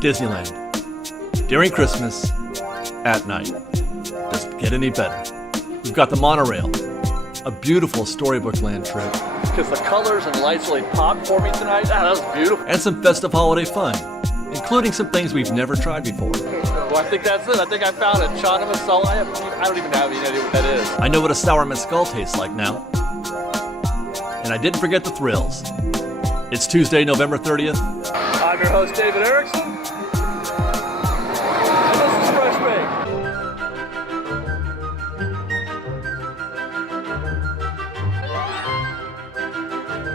Disneyland. During Christmas, at night. Doesn't get any better. We've got the Monorail, a beautiful Storybook Land trip. Because the colors and lights really popped for me tonight. Ah, that was beautiful. And some festive holiday fun, including some things we've never tried before. Well, I think that's it. I think I found it. Chana masala. I don't even have any idea what that is. I know what a sour mezcal tastes like now. And I didn't forget the thrills. It's Tuesday, November 30th. I'm your host, David Erickson. And this is Fresh Baked.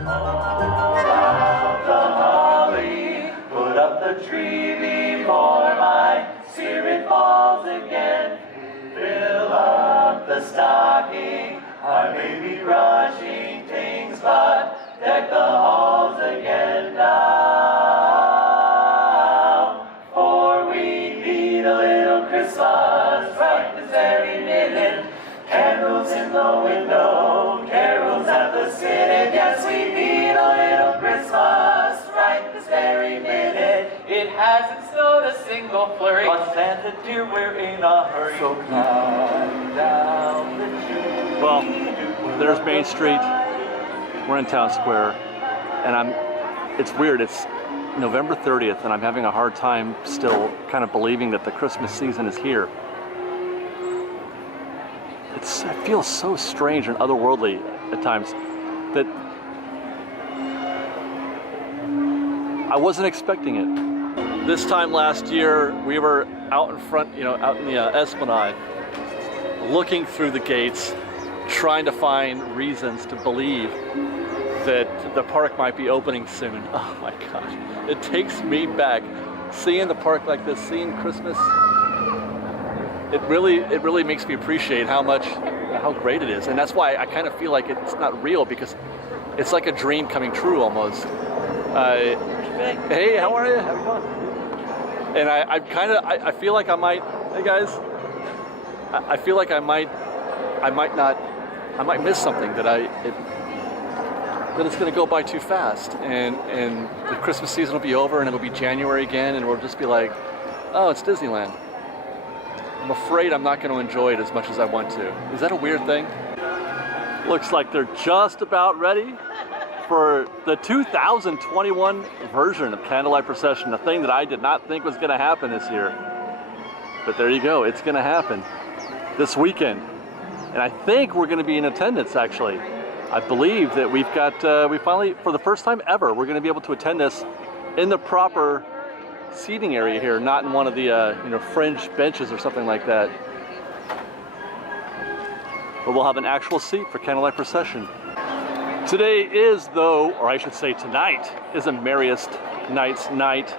All out the holly, put up the tree before my spirit falls again. Fill up the stocking, I may be rushing things, but deck the halls again now. For we need a little Christmas right this very minute. Candles in the window, carols at the city. Yes, we need a little Christmas right this very minute. It hasn't snowed a single flurry, but Santa dear, we're in a hurry. So climb down the chimney. Well, there's Main Street. We're in Town Square, and it's weird. It's November 30th, and I'm having a hard time still kind of believing that the Christmas season is here. It feels so strange and otherworldly at times that I wasn't expecting it. This time last year, we were out in front, out in the Esplanade, looking through the gates, trying to find reasons to believe that the park might be opening soon. Oh my gosh, it takes me back. Seeing the park like this, seeing Christmas, it really makes me appreciate how great it is. And that's why I kind of feel like it's not real, because it's like a dream coming true almost. Hey, how are you? How you doing? And I feel like I might, hey guys, I feel like I might miss something that it's going to go by too fast, and the Christmas season will be over, and it'll be January again, and we'll just be like, oh, it's Disneyland. I'm afraid I'm not going to enjoy it as much as I want to. Is that a weird thing? Looks like they're just about ready for the 2021 version of Candlelight Procession, a thing that I did not think was going to happen this year. But there you go, it's going to happen this weekend. And I think we're going to be in attendance, actually. I believe that we finally, for the first time ever, we're going to be able to attend this in the proper seating area here, not in one of the fringe benches or something like that. But we'll have an actual seat for Candlelight Procession. Today is, though, or I should say tonight, is a Merriest Nights night.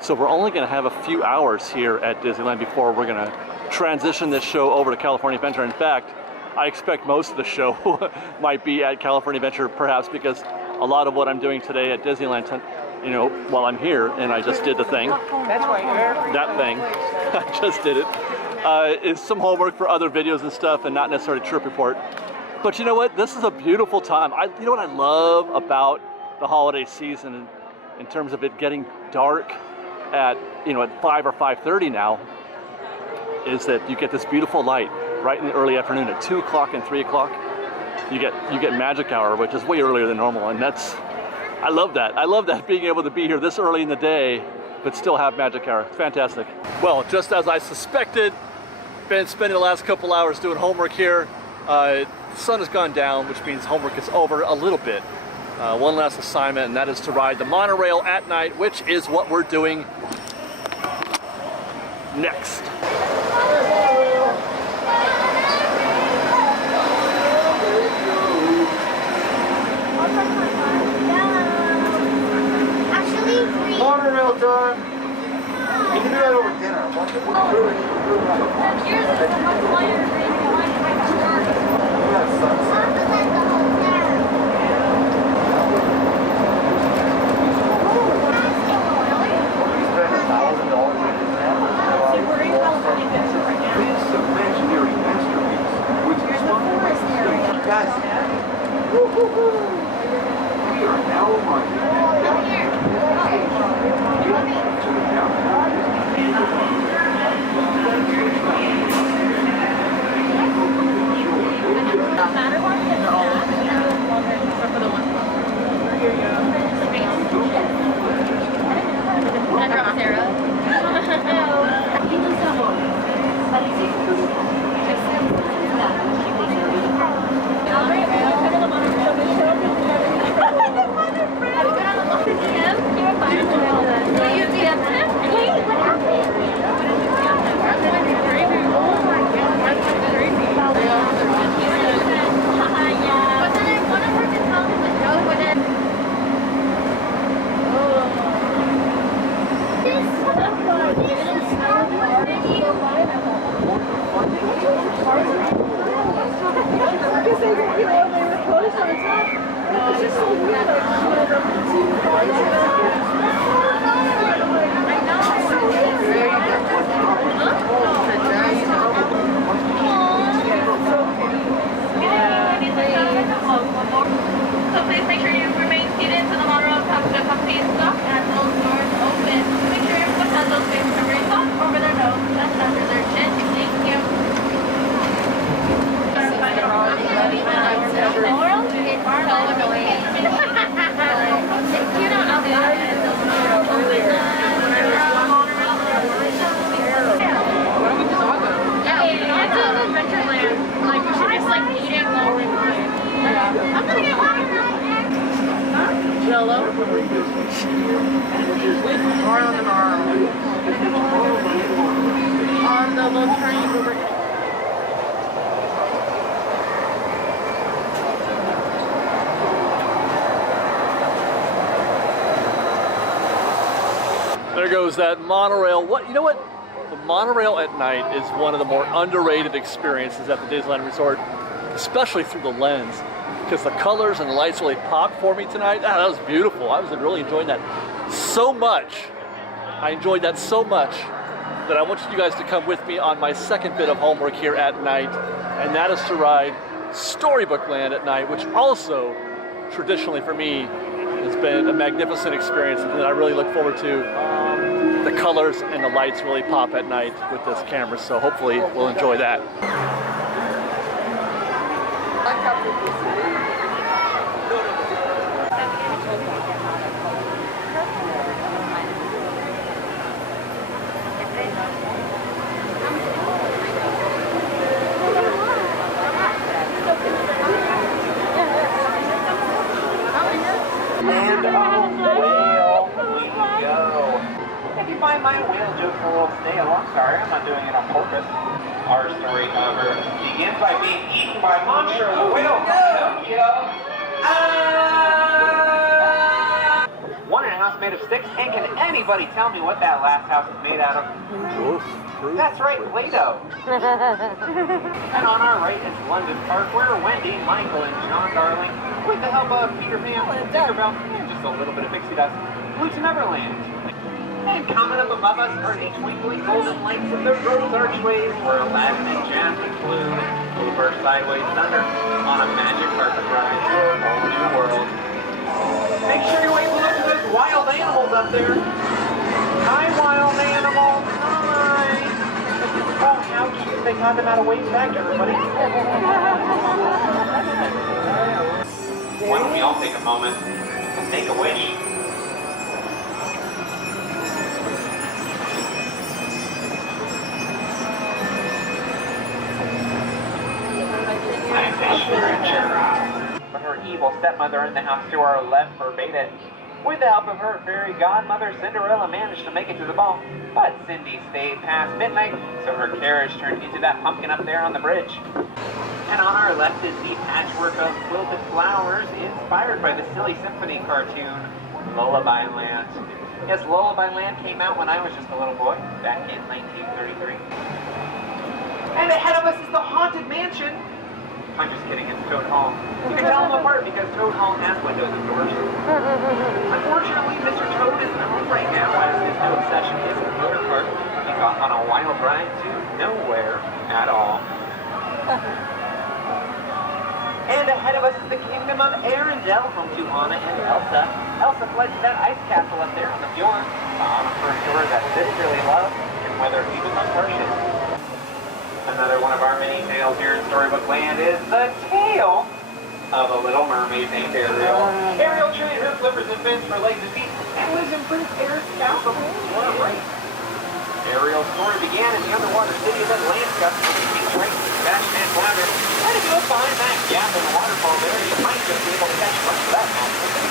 So we're only going to have a few hours here at Disneyland before we're going to transition this show over to California Adventure. In fact, I expect most of the show might be at California Adventure, perhaps because a lot of what I'm doing today at Disneyland, while I'm here, and I just did the thing. That's right. That thing. I just did it. Is some homework for other videos and stuff, and not necessarily trip report. But you know what? This is a beautiful time. You know what I love about the holiday season in terms of it getting dark at 5 or 5:30 now, is that you get this beautiful light right in the early afternoon at 2 o'clock and 3 o'clock. You get magic hour, which is way earlier than normal, and I love that. I love that, being able to be here this early in the day, but still have magic hour. It's fantastic. Well, just as I suspected, been spending the last couple hours doing homework here. The sun has gone down, which means homework is over a little bit. One last assignment, and that is to ride the monorail at night, which is what we're doing next. Monorail time. You can do that over dinner. This imaginary masterpiece, which is one of the we are now on to the So please make sure you remain seated so the monorail comes to complete stop and those doors open. Make sure everyone has those faces covering up over their nose. That's under their chin. Thank you. I'm gonna get water. Jello. Or on the Monorail. On the little train over here. There goes that monorail. What, you know what? The monorail at night is one of the more underrated experiences at the Disneyland Resort, especially through the lens, because the colors and the lights really popped for me tonight. Ah, that was beautiful. I was really enjoying that so much. I enjoyed that so much that I want you guys to come with me on my second bit of homework here at night, and that is to ride Storybook Land at night, which also, traditionally for me, has been a magnificent experience that I really look forward to. The colors and the lights really pop at night with this camera, so hopefully we'll enjoy that. And whale we go. If you find my whale joke a little stale, I'm sorry, I'm not doing it on purpose. Our story, however, begins by being eaten by a monster whale. One in a house made of sticks, and can anybody tell me what that last house is made out of? That's right, Play-Doh. And on our right is London Park, where Wendy, Michael, and John Darling, with the help of Peter Pan, Tinkerbell, and just a little bit of pixie dust, flew to Neverland. And coming up above us are the twinkling golden lights of the rose archways, where Aladdin and Jasmine flew over sideways thunder on a magic carpet ride to a whole new world. Make sure you wait to look at those wild animals up there. Hi, wild animals. Hi. Oh, how cute. They got them out of ways back, everybody. Why don't we all take a moment and make a wish? I wish for a giraffe. But her evil stepmother in the house to our left forbade it. With the help of her fairy godmother, Cinderella managed to make it to the ball, but Cindy stayed past midnight, so her carriage turned into that pumpkin up there on the bridge. And on our left is the patchwork of quilted flowers inspired by the Silly Symphony cartoon, Lullaby Land. Yes, Lullaby Land came out when I was just a little boy, back in 1933. And ahead of us is the Haunted Mansion. I'm just kidding, it's Toad Hall. You can tell them apart because Toad Hall has windows and doors. Unfortunately, Mr. Toad is not right now, as his new obsession is a motor park. He's off on a wild ride to nowhere at all. And ahead of us is the Kingdom of Arendelle, home to Anna and Elsa. Elsa fled to that ice castle up there on the fjord. Anna for sure that Sid really loves, and whether even the harshest. Another one of our mini tales here in Storybook Land is the tale of a little mermaid named Ariel. Ariel traded her flippers and fins for legs and feet and lives in Prince Aire's castle. What a right. Ariel's story began in the underwater city of Atlantica with the king drinks and Sebastian and Flounder. And if you look behind that gap in the waterfall there, you might just be able to catch much of that magical thing.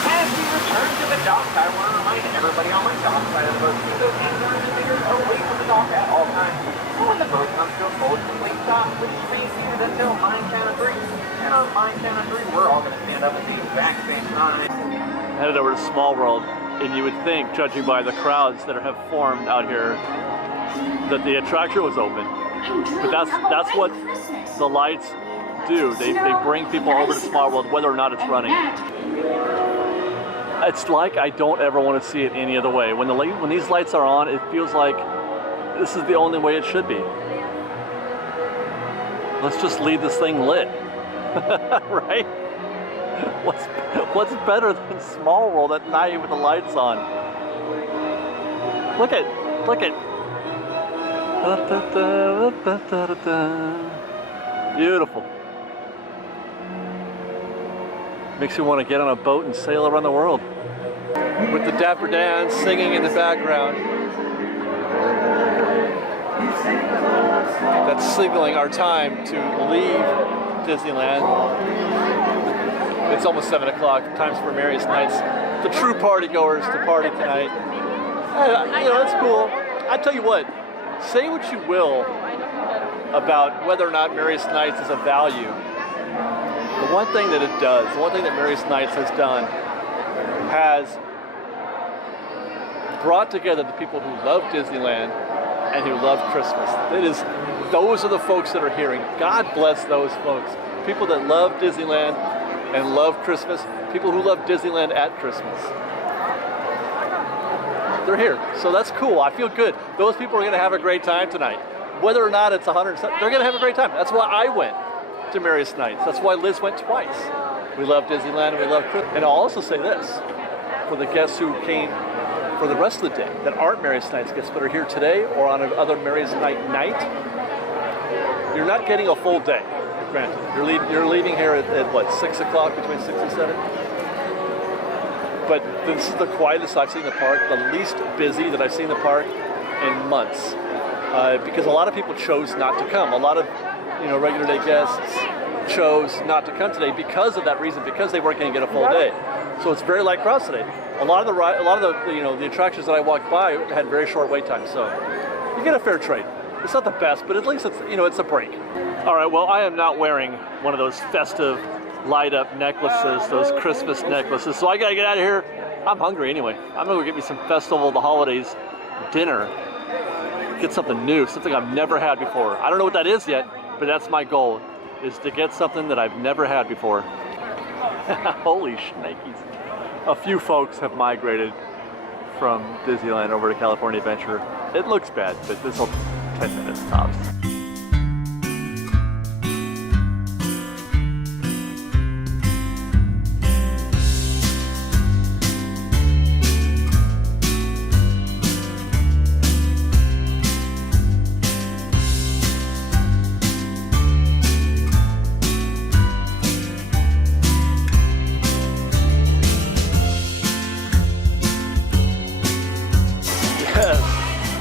As we return to the dock, I want to remind everybody on my dock side of the boat to keep those hands on your fingers away from the dock at all times. When the boat comes to a full complete stop, which remains seated until my count of three. And on my count of three, we're all going to stand up at the exact same time. Headed over to Small World. And you would think, judging by the crowds that have formed out here, that the attraction was open. But that's what the lights do. They bring people over to Small World whether or not it's running. It's like I don't ever want to see it any other way. When these lights are on, it feels like this is the only way it should be. Let's just leave this thing lit, right? What's better than Small World at night with the lights on? Look it. Beautiful. Makes you want to get on a boat and sail around the world. With the Dapper Dan singing in the background. That's signaling our time to leave Disneyland. It's almost 7 o'clock. Time's for Merriest Nights. The true party goers to party tonight. You know, that's cool. I tell you what, say what you will about whether or not Merriest Nights is a value. The one thing that it does, the one thing that Merriest Nights has done, has brought together the people who love Disneyland and who love Christmas. Those are the folks that are here, and God bless those folks. People that love Disneyland and love Christmas, people who love Disneyland at Christmas. They're here, so that's cool. I feel good. Those people are going to have a great time tonight. Whether or not it's 100, they're going to have a great time. That's why I went to Merriest Nights. That's why Liz went twice. We love Disneyland and we love Christmas. And I'll also say this, for the guests who came for the rest of the day that aren't Merriest Nights guests but are here today or on another Merriest night, you're not getting a full day, granted. You're leaving here at what, 6 o'clock, between 6 and 7? But this is the quietest I've seen the park, the least busy that I've seen the park in months. Because a lot of people chose not to come. A lot of regular day guests chose not to come today because of that reason, because they weren't going to get a full day. So it's very light crowds today. A lot of the attractions that I walked by had very short wait times. So you get a fair trade. It's not the best, but at least it's a break. All right. Well, I am not wearing one of those festive light up necklaces, those Christmas necklaces. So I gotta get out of here. I'm hungry anyway. I'm gonna go get me some Festival of the Holidays dinner. Get something new, something I've never had before. I don't know what that is yet, but that's my goal, is to get something that I've never had before. Holy shnikes. A few folks have migrated from Disneyland over to California Adventure. It looks bad, but this will 10 minutes tops.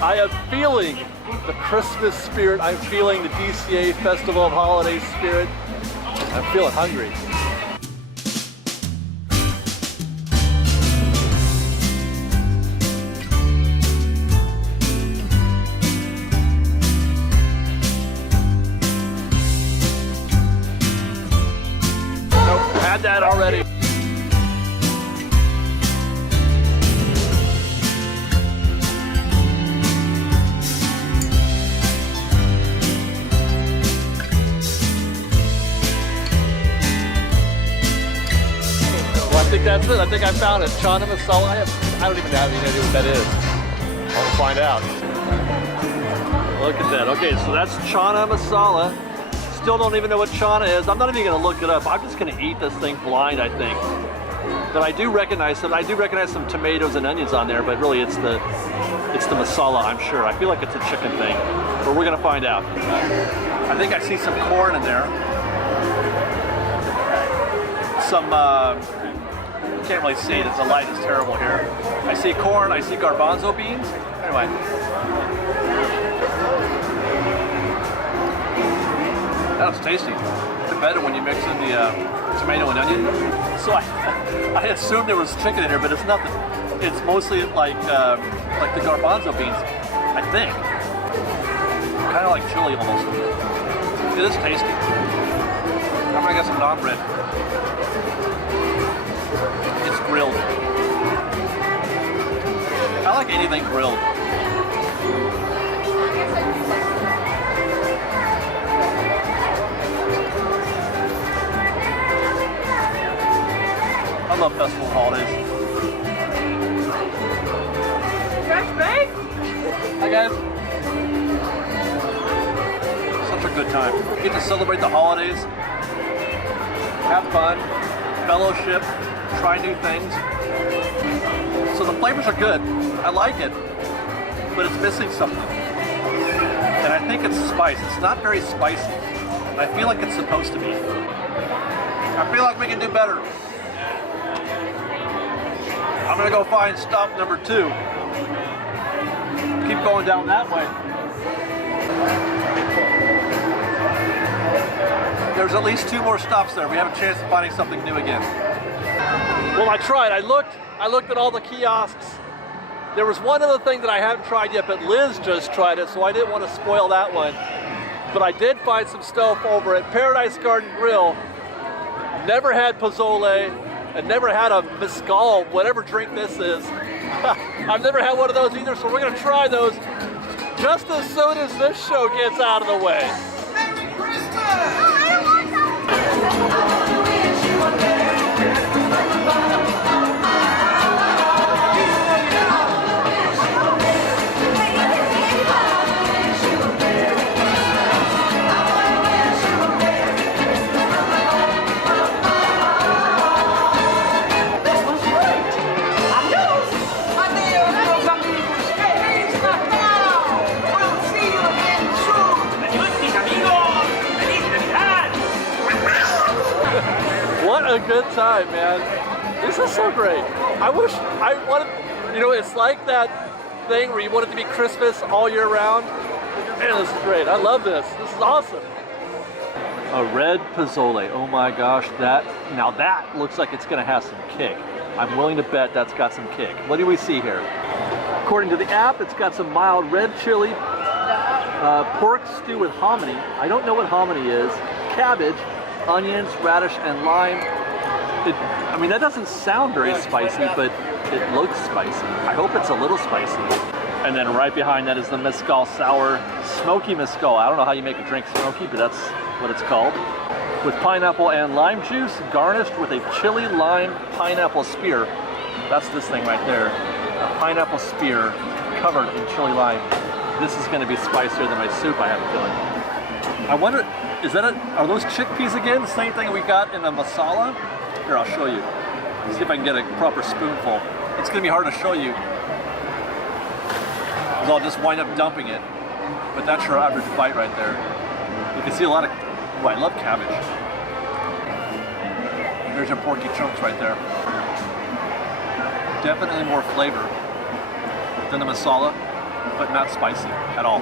I am feeling the Christmas spirit. I'm feeling the DCA Festival of Holidays spirit. I'm feeling hungry. Nope, had that already. I think that's it. I think I found it. Chana masala. I don't even have any idea what that is. I'll find out. Look at that. Okay, so that's chana masala. Still don't even know what chana is. I'm not even going to look it up. I'm just going to eat this thing blind, I think. But I do recognize some. I do recognize some tomatoes and onions on there, but really it's the masala, I'm sure. I feel like it's a chicken thing, but we're going to find out. I think I see some corn in there. Some. Can't really see it, the light is terrible here. I see corn, I see garbanzo beans. Anyway. That was tasty. It's better when you mix in the tomato and onion. So I assumed there was chicken in here, but it's nothing. It's mostly like the garbanzo beans, I think. Kind of like chili almost. It is tasty. I'm gonna get some naan bread. It's grilled. I like anything grilled. I love festival holidays. Fresh baked? Hi guys. Such a good time. Get to celebrate the holidays, have fun, fellowship, try new things. So the flavors are good. I like it, but it's missing something. And I think it's spice. It's not very spicy. I feel like it's supposed to be. I feel like we can do better. I'm gonna go find stop number 2. Keep going down that way. There's at least 2 more stops there. We have a chance of finding something new again. Well, I tried. I looked at all the kiosks. There was one other thing that I haven't tried yet, but Liz just tried it, so I didn't want to spoil that one. But I did find some stuff over at Paradise Garden Grill. Never had pozole, and never had a mezcal, whatever drink this is. I've never had one of those either, so we're gonna try those just as soon as this show gets out of the way. Merry Christmas! What a good time, man. This is so great. I wish I wanted, you know, it's like that thing where you want it to be Christmas all year round. Man, this is great. I love this. This is awesome. A red pozole. Oh my gosh, now that looks like it's gonna have some kick. I'm willing to bet that's got some kick. What do we see here? According to the app, it's got some mild red chili, pork stew with hominy. I don't know what hominy is. Cabbage, onions, radish, and lime. I mean, that doesn't sound very spicy, but it looks spicy. I hope it's a little spicy. And then right behind that is the mezcal sour, smoky mezcal. I don't know how you make a drink smoky, but that's what it's called. With pineapple and lime juice, garnished with a chili lime pineapple spear. That's this thing right there. A pineapple spear covered in chili lime. This is going to be spicier than my soup, I have a feeling. I wonder, are those chickpeas again? The same thing we got in the masala? Here, I'll show you. See if I can get a proper spoonful. It's gonna be hard to show you, because I'll just wind up dumping it. But that's your average bite right there. You can see a lot of, oh, I love cabbage. There's your porky chunks right there. Definitely more flavor than the masala, but not spicy at all.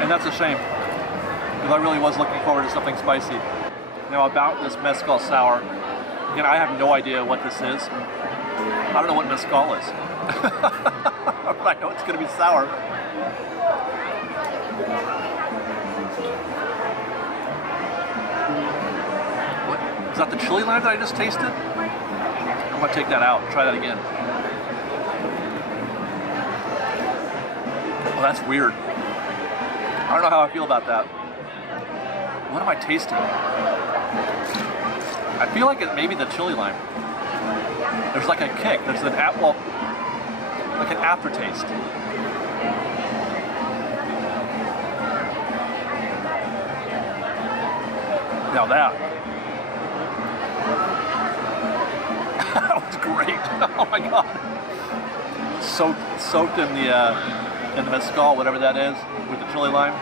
And that's a shame, because I really was looking forward to something spicy. Now about this mezcal sour, again, I have no idea what this is. I don't know what mezcal is. But I know it's gonna be sour. What? Is that the chili lime that I just tasted? I'm gonna take that out, try that again. Oh, that's weird. I don't know how I feel about that. What am I tasting? I feel like it may be the chili lime. There's like a kick. There's an like an aftertaste. Now that was great. Oh my god. Soaked in the mezcal, whatever that is, with the chili lime.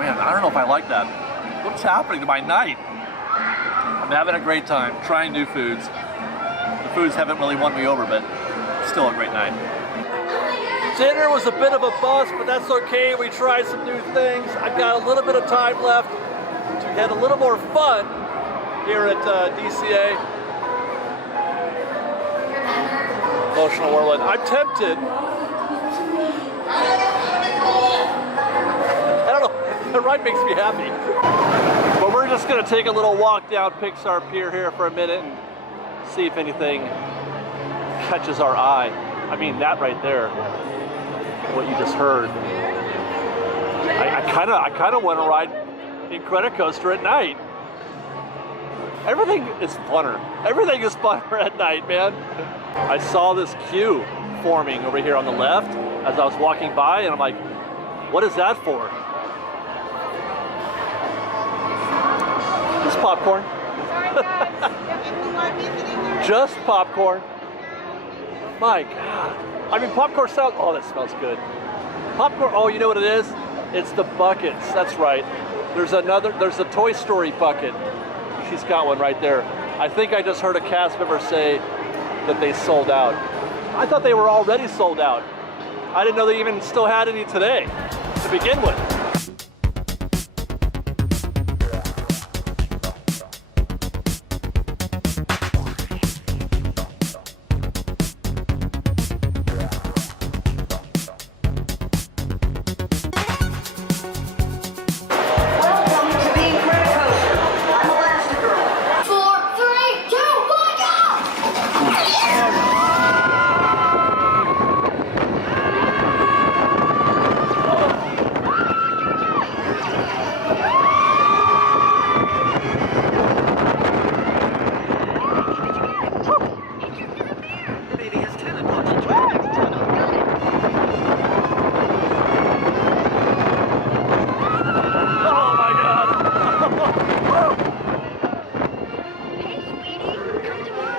Man, I don't know if I like that. What's happening to my night? I'm having a great time, trying new foods. The foods haven't really won me over, but still a great night. Dinner was a bit of a bust, but that's okay. We tried some new things. I've got a little bit of time left to have a little more fun here at DCA. Emotional Whirlwind. I'm tempted. I don't know. The ride makes me happy. But we're just going to take a little walk down Pixar Pier here for a minute and see if anything catches our eye. I mean, that right there, what you just heard. I kind of want to ride Incredicoaster at night. Everything is funner. Everything is funner at night, man. I saw this queue forming over here on the left as I was walking by, and I'm like, what is that for? Just popcorn. Just popcorn. My God. I mean, popcorn sounds, oh, that smells good. Popcorn, oh, you know what it is? It's the buckets, that's right. There's a Toy Story bucket. She's got one right there. I think I just heard a cast member say that they sold out. I thought they were already sold out. I didn't know they even still had any today to begin with. Welcome to the Incredicoaster. I'm Elastigirl. 4, 3, 2, 1, go! Baby has teleported to our next tunnel. Oh my God. Hey, sweetie, come to mommy. No,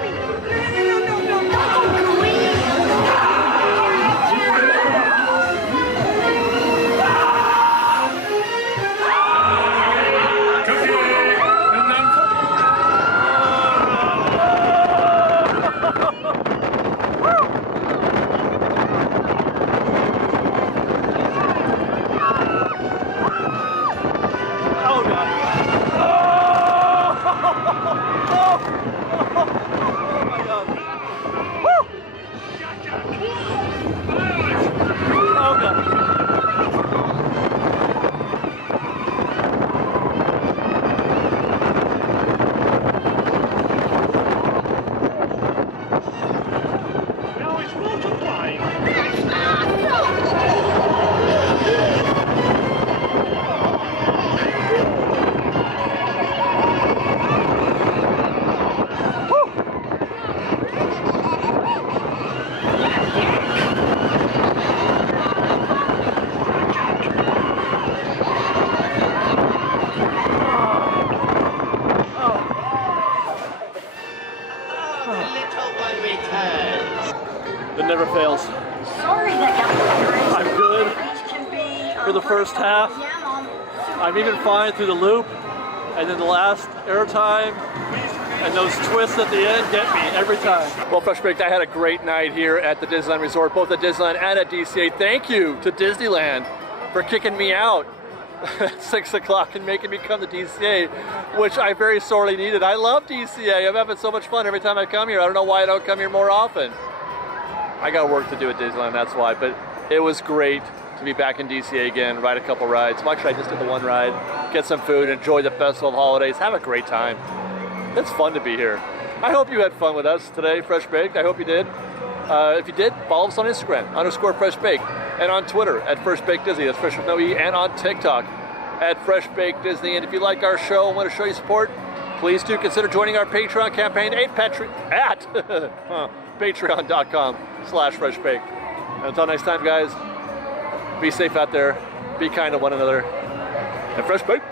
Oh God. Oh my God. Woo! Oh God. Now it's multiplying. It never fails. Sorry that got I'm good can be for the first half. Yeah, Mom. I'm even fine through the loop, and then the last airtime and those twists at the end get me every time. Well, Fresh Baked, I had a great night here at the Disneyland Resort, both at Disneyland and at DCA. Thank you to Disneyland for kicking me out at 6 o'clock and making me come to DCA, which I very sorely needed. I love DCA. I'm having so much fun every time I come here. I don't know why I don't come here more often. I got work to do at Disneyland, that's why, but it was great to be back in DCA again, ride a couple rides. Well, actually, I just did the one ride, get some food, enjoy the festival of holidays, have a great time. It's fun to be here. I hope you had fun with us today, Fresh Baked. I hope you did. If you did, follow us on Instagram, _Fresh Baked, and on Twitter at Fresh Baked Disney, that's Fresh with no E, and on TikTok at Fresh Baked Disney. And if you like our show and want to show your support, please do consider joining our Patreon campaign at patreon.com/freshbaked. And until next time, guys, be safe out there, be kind to one another, and Fresh Baked.